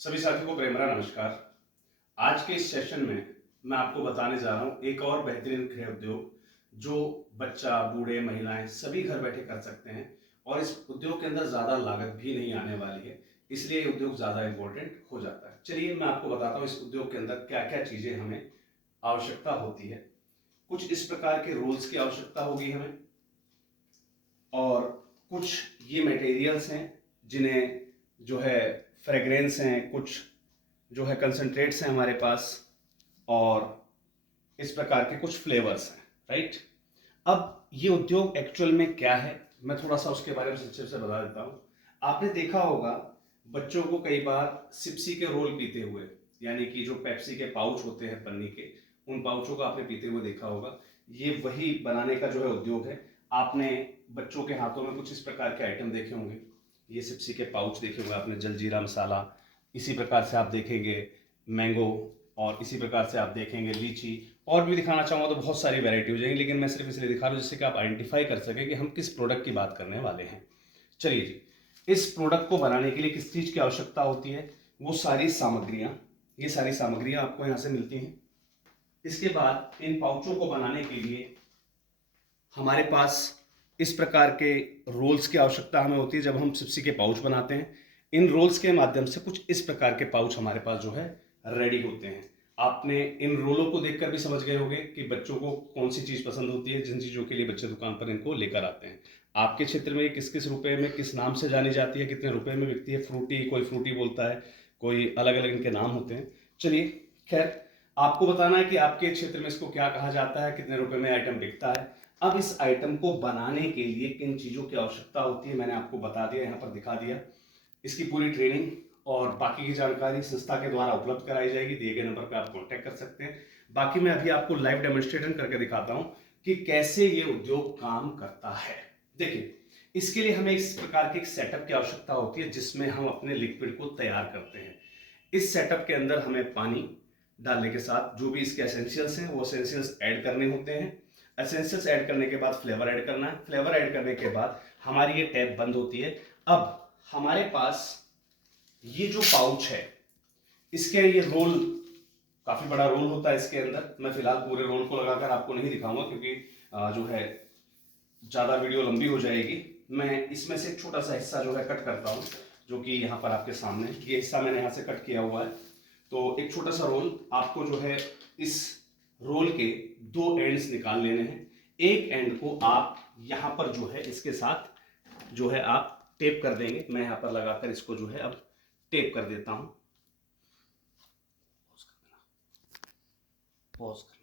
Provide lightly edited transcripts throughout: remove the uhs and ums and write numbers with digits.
सभी साथियों को प्रेम भरा नमस्कार। आज के इस सेशन में मैं आपको बताने जा रहा हूँ एक और बेहतरीन गृह उद्योग जो बच्चा, बूढ़े, महिलाएं सभी घर बैठे कर सकते हैं और इस उद्योग के अंदर ज़्यादा लागत भी नहीं आने वाली है, इसलिए ये उद्योग ज़्यादा इम्पोर्टेंट हो जाता है। चलिए मैं आपको बताता हूँ इस उद्योग के अंदर क्या क्या चीज़ें हमें आवश्यकता होती है। कुछ इस प्रकार के रोल्स की आवश्यकता होगी हमें, और कुछ ये मटेरियल्स हैं जिन्हें जो है फ्रेग्रेंस हैं, कुछ जो है कंसंट्रेट्स हैं हमारे पास, और इस प्रकार के कुछ फ्लेवर्स हैं, राइट। अब ये उद्योग एक्चुअल में क्या है मैं थोड़ा सा उसके बारे में संक्षेप से बता देता हूँ। आपने देखा होगा बच्चों को कई बार सिप्सी के रोल पीते हुए, यानी कि जो पेप्सी के पाउच होते हैं पन्नी के, उन पाउचों को आपने पीते हुए देखा होगा। ये वही बनाने का जो है उद्योग है। आपने बच्चों के हाथों में कुछ इस प्रकार के आइटम देखे होंगे, ये सिप्सी के पाउच देखे होंगे आपने, जलजीरा मसाला, इसी प्रकार से आप देखेंगे मैंगो, और इसी प्रकार से आप देखेंगे लीची, और भी दिखाना चाहूँगा तो बहुत सारी वैरायटी हो जाएंगी, लेकिन मैं सिर्फ इसलिए दिखा रहा हूँ जिससे कि आप आइडेंटिफाई कर सकें कि हम किस प्रोडक्ट की बात करने वाले हैं। चलिए जी, इस प्रोडक्ट को बनाने के लिए किस चीज़ की आवश्यकता होती है, वो सारी सामग्रियाँ, ये सारी सामग्रियाँ आपको यहाँ से मिलती हैं। इसके बाद इन पाउचों को बनाने के लिए हमारे पास इस प्रकार के रोल्स की आवश्यकता हमें होती है। जब हम सिप्सी के पाउच बनाते हैं, इन रोल्स के माध्यम से कुछ इस प्रकार के पाउच हमारे पास जो है रेडी होते हैं। आपने इन रोलों को देखकर भी समझ गए होंगे कि बच्चों को कौन सी चीज़ पसंद होती है, जिन चीज़ों के लिए बच्चे दुकान पर इनको लेकर आते हैं। आपके क्षेत्र में किस किस रुपए में किस नाम से जानी जाती है, कितने रुपए में बिकती है? फ्रूटी, कोई फ्रूटी बोलता है, कोई अलग अलग इनके नाम होते हैं। चलिए खैर, आपको बताना है कि आपके क्षेत्र में इसको क्या कहा जाता है, कितने रुपए में आइटम बिकता है। अब इस आइटम को बनाने के लिए किन चीज़ों की आवश्यकता होती है मैंने आपको बता दिया, यहाँ पर दिखा दिया। इसकी पूरी ट्रेनिंग और बाकी की जानकारी संस्था के द्वारा उपलब्ध कराई जाएगी। दिए गए नंबर पर आप कॉन्टैक्ट कर सकते हैं। बाकी मैं अभी आपको लाइव डेमोन्स्ट्रेशन करके दिखाता हूँ कि कैसे ये उद्योग काम करता है। देखिए, इसके लिए हमें इस प्रकार के एक सेटअप की आवश्यकता होती है जिसमें हम अपने लिक्विड को तैयार करते हैं। इस सेटअप के अंदर हमें पानी डालने के साथ जो भी इसके एसेंशियल्स हैं वो एसेंशियल्स ऐड करने होते हैं। एसेंशियल्स ऐड करने के बाद फ्लेवर ऐड करना है। फ्लेवर ऐड करने के बाद हमारी ये टैप बंद होती है। अब हमारे पास ये जो पाउच है, इसके ये रोल, काफी बड़ा रोल होता है इसके अंदर। मैं फिलहाल पूरे रोल को लगाकर आपको नहीं दिखाऊंगा क्योंकि जो है ज्यादा वीडियो लंबी हो जाएगी। मैं इसमें से एक छोटा सा हिस्सा जो है कट करता हूँ, जो कि यहाँ पर आपके सामने ये हिस्सा मैंने यहाँ से कट किया हुआ है। तो एक छोटा सा रोल आपको जो है इस रोल के दो एंड्स निकाल लेने हैं। एक एंड को आप यहाँ पर जो है इसके साथ जो है आप टेप कर देंगे। मैं यहाँ पर लगाकर इसको जो है अब टेप कर देता हूँ। पॉज करना,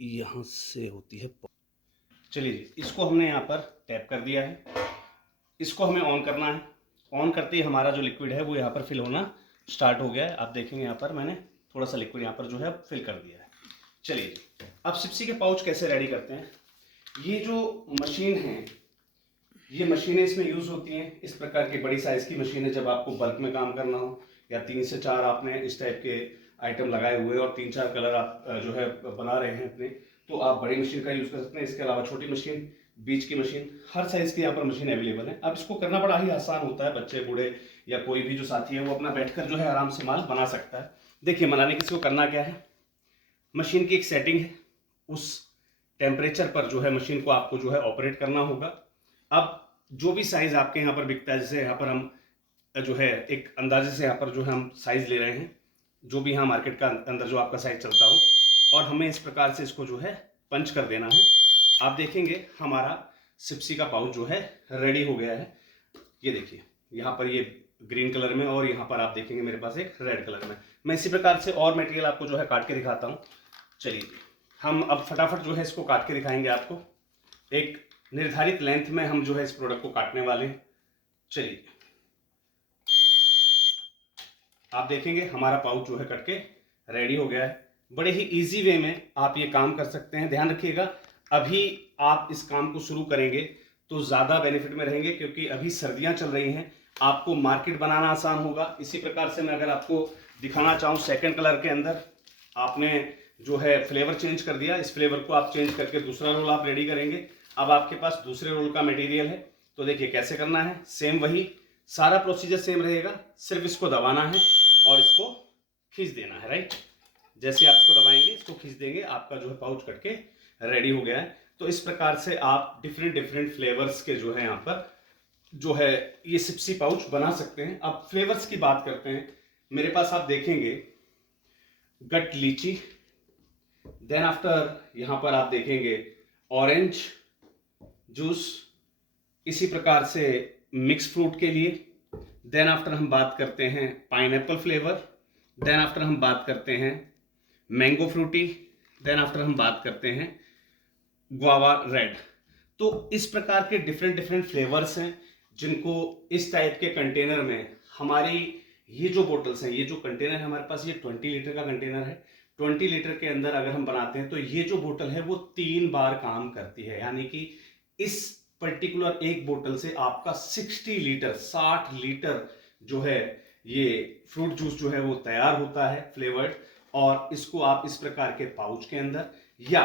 यहाँ से होती है। चलिए, इसको हमने यहाँ पर टैप कर दिया है। इसको हमें ऑन करना है। ऑन करते ही हमारा जो लिक्विड है वो यहाँ पर फिल होना स्टार्ट हो गया है। आप देखेंगे यहाँ पर मैंने थोड़ा सा लिक्विड यहाँ पर जो है फिल कर दिया है। चलिए, अब सिप्सी के पाउच कैसे रेडी करते हैं। ये जो मशीन है, ये मशीनें इसमें यूज़ होती हैं। इस प्रकार की बड़ी साइज़ की मशीन है। जब आपको बल्क में काम करना हो या 3 से 4 आपने इस टाइप के आइटम लगाए हुए और 3-4 कलर आप जो है बना रहे हैं अपने, तो आप बड़ी मशीन का यूज़ कर सकते हैं। इसके अलावा छोटी मशीन, बीच की मशीन, हर साइज़ की यहाँ पर मशीन अवेलेबल है। अब इसको करना बड़ा ही आसान होता है। बच्चे, बूढ़े या कोई भी जो साथी है वो अपना बैठकर जो है आराम से माल बना सकता है। देखिए, बनाने की इसको करना क्या है, मशीन की एक सेटिंग है, उस टेम्परेचर पर जो है मशीन को आपको जो है ऑपरेट करना होगा। अब जो भी साइज आपके यहाँ पर बिकता है, जैसे यहाँ पर हम जो है एक अंदाजे से यहाँ पर जो है हम साइज ले रहे हैं, जो भी यहाँ मार्केट का अंदर जो आपका साइज चलता हो, और हमें इस प्रकार से इसको जो है पंच कर देना है। आप देखेंगे हमारा सिप्सी का पाउच जो है रेडी हो गया है। ये देखिए, यहाँ पर ये ग्रीन कलर में और यहाँ पर आप देखेंगे मेरे पास एक रेड कलर में। मैं इसी प्रकार से और मटेरियल आपको जो है काट के दिखाता हूँ। चलिए, हम अब फटाफट जो है इसको काट के दिखाएंगे आपको। एक निर्धारित लेंथ में हम जो है इस प्रोडक्ट को काटने वाले हैं। चलिए, आप देखेंगे हमारा पाउच जो है कट के रेडी हो गया है। बड़े ही इजी वे में आप ये काम कर सकते हैं। ध्यान रखिएगा, अभी आप इस काम को शुरू करेंगे तो ज़्यादा बेनिफिट में रहेंगे, क्योंकि अभी सर्दियां चल रही हैं। आपको मार्केट बनाना आसान होगा। इसी प्रकार से मैं अगर आपको दिखाना चाहूँ, सेकंड कलर के अंदर आपने जो है फ्लेवर चेंज कर दिया। इस फ्लेवर को आप चेंज करके दूसरा रोल आप रेडी करेंगे। अब आपके पास दूसरे रोल का मटेरियल है। तो देखिए कैसे करना है। सेम वही सारा प्रोसीजर सेम रहेगा, सिर्फ इसको दबाना है और इसको खींच देना है, राइट। जैसे आप इसको दबाएंगे, इसको खींच देंगे, आपका जो है पाउच कट के रेडी हो गया है। तो इस प्रकार से आप डिफरेंट डिफरेंट फ्लेवर्स के जो है यहाँ पर जो है ये सिप्सी पाउच बना सकते हैं। अब फ्लेवर्स की बात करते हैं। मेरे पास आप देखेंगे गट लीची, देन आफ्टर यहां पर आप देखेंगे ऑरेंज जूस, इसी प्रकार से मिक्स फ्रूट के लिए। देन आफ्टर हम बात करते हैं पाइनएप्पल फ्लेवर, देन आफ्टर हम बात करते हैं मैंगो फ्रूटी, देन आफ्टर हम बात करते हैं गुआवा रेड। तो इस प्रकार के डिफरेंट डिफरेंट फ्लेवर्स हैं जिनको इस टाइप के कंटेनर में हमारी ये जो बोटल्स हैं, ये जो कंटेनर है हमारे पास, ये 20 लीटर का कंटेनर है। 20 लीटर के अंदर अगर हम बनाते हैं तो ये जो बोतल है वो 3 बार काम करती है, यानी कि इस पर्टिकुलर एक बोतल से आपका 60 लीटर जो है ये फ्रूट जूस जो है वो तैयार होता है फ्लेवर्ड। और इसको आप इस प्रकार के पाउच के अंदर या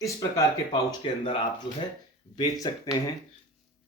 इस प्रकार के पाउच के अंदर आप जो है बेच सकते हैं।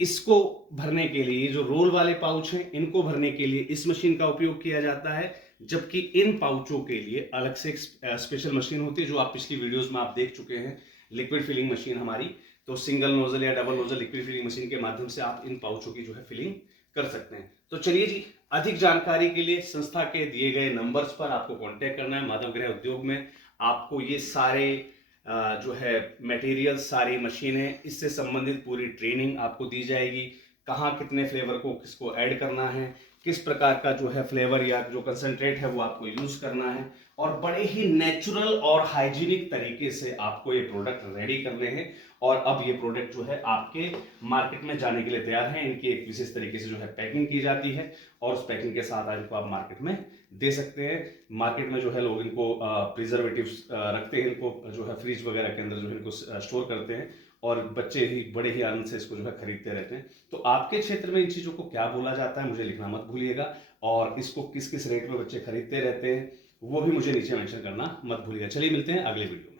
इसको भरने के लिए जो रोल वाले पाउच हैं, इनको भरने के लिए इस मशीन का उपयोग किया जाता है, जबकि इन पाउचों के लिए अलग से एक स्पेशल मशीन होती है जो आप पिछली वीडियोस में आप देख चुके हैं, लिक्विड फिलिंग मशीन हमारी। तो सिंगल नोजल या double nozzle liquid filling machine के माध्यम से आप इन पाउचों की जो है फिलिंग कर सकते हैं। तो चलिए जी, अधिक जानकारी के लिए संस्था के दिए गए नंबर्स पर आपको कांटेक्ट करना है। माधव गृह उद्योग में आपको ये सारे जो है मटेरियल, सारी मशीनें, इससे संबंधित पूरी ट्रेनिंग आपको दी जाएगी। कहाँ कितने फ्लेवर को किसको ऐड करना है, किस प्रकार का जो है फ्लेवर या जो कंसंट्रेट है वो आपको यूज करना है, और बड़े ही नेचुरल और हाइजीनिक तरीके से आपको ये प्रोडक्ट रेडी करने हैं। और अब ये प्रोडक्ट जो है आपके मार्केट में जाने के लिए तैयार है। इनकी एक विशेष तरीके से जो है पैकिंग की जाती है और उस पैकिंग के साथ इनको आप मार्केट में दे सकते हैं। मार्केट में जो है लोग इनको प्रिजर्वेटिव्स रखते हैं, इनको जो है फ्रिज वगैरह के अंदर जो है इनको स्टोर करते हैं और बच्चे ही बड़े ही आनंद से इसको जो है खरीदते रहते हैं। तो आपके क्षेत्र में इन चीज़ों को क्या बोला जाता है मुझे लिखना मत भूलिएगा, और इसको किस किस रेट में बच्चे खरीदते रहते हैं वो भी मुझे नीचे मेंशन करना मत भूलिएगा। चलिए मिलते हैं अगले वीडियो में।